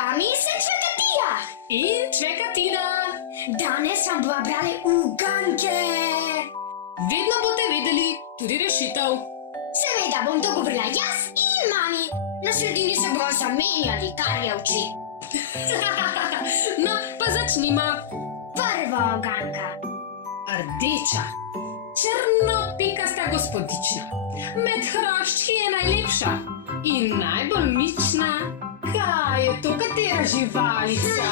vami sem Čvekatija. In Čvekatina. Danes vam bova brali uganke. Vedno boste vedeli tudi rešitev. Seveda bom to govorila jaz in mami. Na sredini se bova zamenjali, kar je oči. No, pa začnimo. Prva uganka. Rdeča, črno-pikasta gospodična, med hroščki je najlepša in najbolj mična. Kaj je to, katera živalica?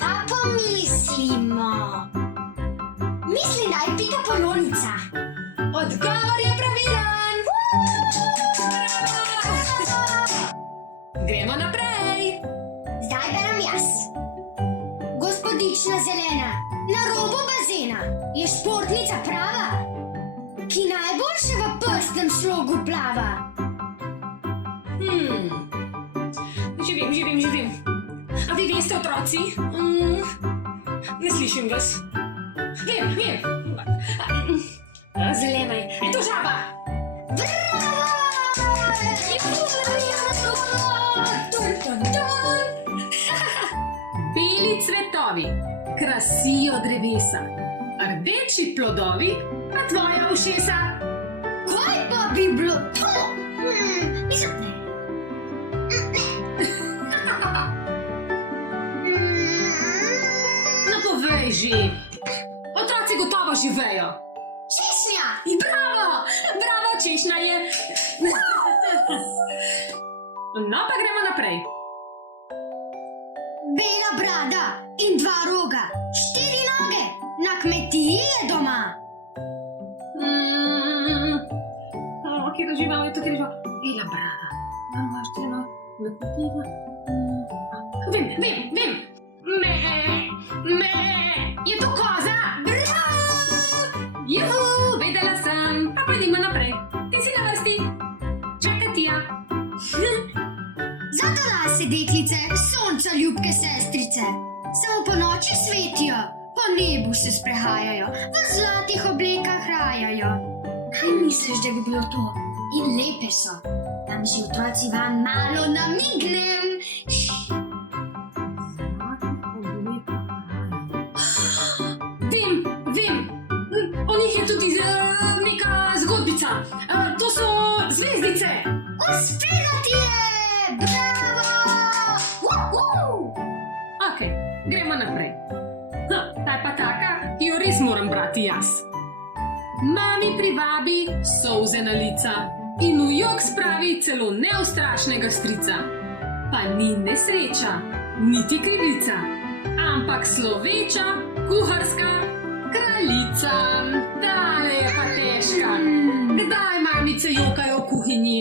Pa pomislimo. Mislim, da je pika polonica. Odgovor je pravilen. Gremo naprej. Zdaj berem jaz. Gospodična zelena, na robu bazena je športnica prava, ki najboljše v pestnem slogu plava. Živim. A vi veste, otroci? Ne slišim vas. Vem. Zelena je to žaba. Bravo! Beli cvetovi krasijo drevesa, rdeči plodovi pa tvoja ušesa. Kaj pa bi bilo to? Mislim, ne. No, povej že. Otroci gotovo živejo. Češnja! Bravo, češnja je. No, pa gremo naprej. Bela brada in dva roga, 4 noge, na kmetiji je doma. Kje žival je to, kje žival? Bela brada. Na kmetiji. Vem. Me. Je to koza? Bravo! Juhu, vedela sem. Pa pojdimo naprej. Ti si na vrsti. Čvekatija. Zlatolase deklice, sonca ljubke sestrice, samo po noči svetijo, po nebu se sprehajajo, v zlatih oblekah rajajo. Kaj misliš, da bi bilo to? In lepe so. Tam že otroci vam malo namignem. Vem. O njih je tudi neka zgodbica. To so zvezdice. Uspelo ti je! Bravo! Ok, gremo naprej. Ta je pa taka, ki jo res moram brati jaz. Mami privabi solze na lica in v jok spravi celo neustrašnega strica. Pa ni nesreča, niti krivica, ampak sloveča kuharska kraljica. Tale je pa težka. Kdaj mamice jokajo v kuhinji?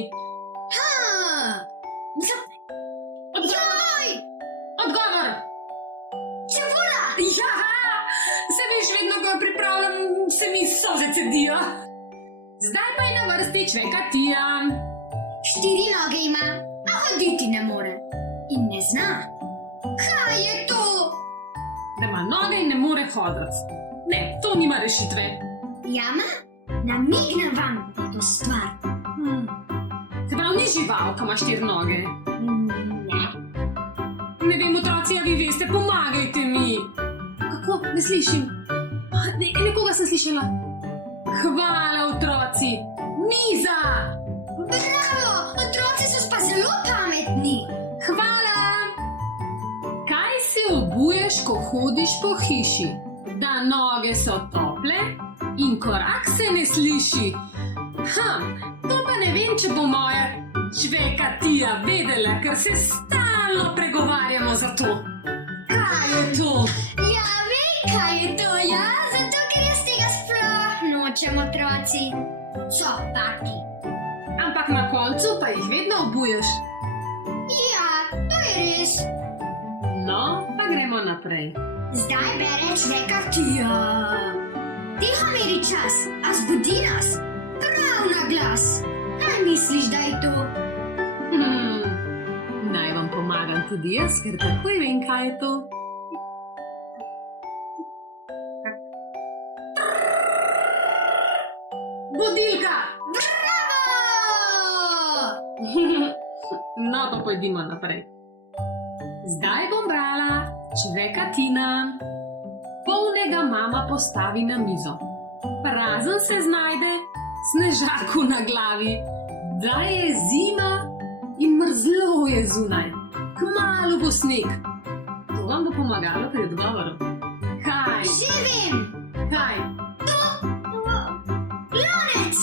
Odgovor! Čevula! Ja, se veš, vedno, ko jo pripravljam, se mi solze cedijo. Zdaj pa je na vrsti Čvekatija. 4 noge ima, a hoditi ne more. In ne zna. Kaj je to? Da ima noge in ne more hoditi. Ne, to nima rešitve. Jama, namignem vam, da je to stvar. Se pravi, ni žival, ko ima 4 noge. Ne. Ne vem, otroci, a vi veste, pomagajte mi. Kako? Ne slišim. Nekoga sem slišala. Hvala, otroci. Miza! Bravo! Otroci so pa zelo pametni. Hvala! Kaj se obuješ, ko hodiš po hiši? Da noge so tople in korak se ne sliši. To pa ne vem, če bo moja Čvekatija vedela, ker se stalno pregovarjamo za to. Kaj je to? Ja, vem, kaj je to, ja? Zato, ker jaz tega sploh nočem, otroci. So taki. Ampak na koncu pa jih vedno obuješ. Ja, to je res. No, pa gremo naprej. Zdaj bere Čvekatija. Tiho meri čas, a zbudi nas. Prav na glas. Kaj misliš, da je to? Naj vam pomagam tudi jaz, ker takoj vem, kaj je to. Budilka! Bravo! No, pa pojdimo naprej. Zdaj bom brala Čvekatina. Polnega mama postavi na mizo. Prazen se znajde snežaku na glavi. Da je zima in mrzlo je zunaj. Kmalu bo sneg. To vam bo pomagalo pri odgovoru. Kaj? Že vem! Kaj? Lonec!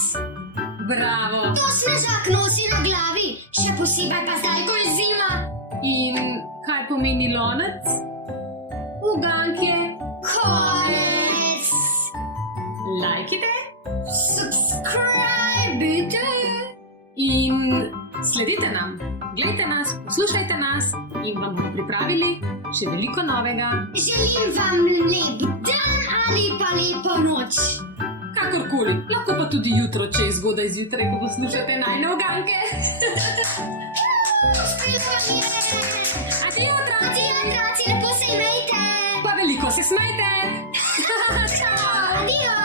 Bravo! To snežak nosi na glavi, še posebej pa zdaj, ko je zima. In kaj pomeni lonec? Uganke. Konec! Lajkite Subscribe! in sledite nam. Glejte nas, poslušajte nas in vam bomo pripravili še veliko novega. Želim vam lep dan ali pa lepo noč. Kakorkoli, lahko pa tudi jutro, če je zgodaj zjutraj, ko poslušate najne uganke. Uspelo je! Adijo, otroci! Adijo, otroci, lepo se imejte! Pa veliko se smejte! Čau! Adijo!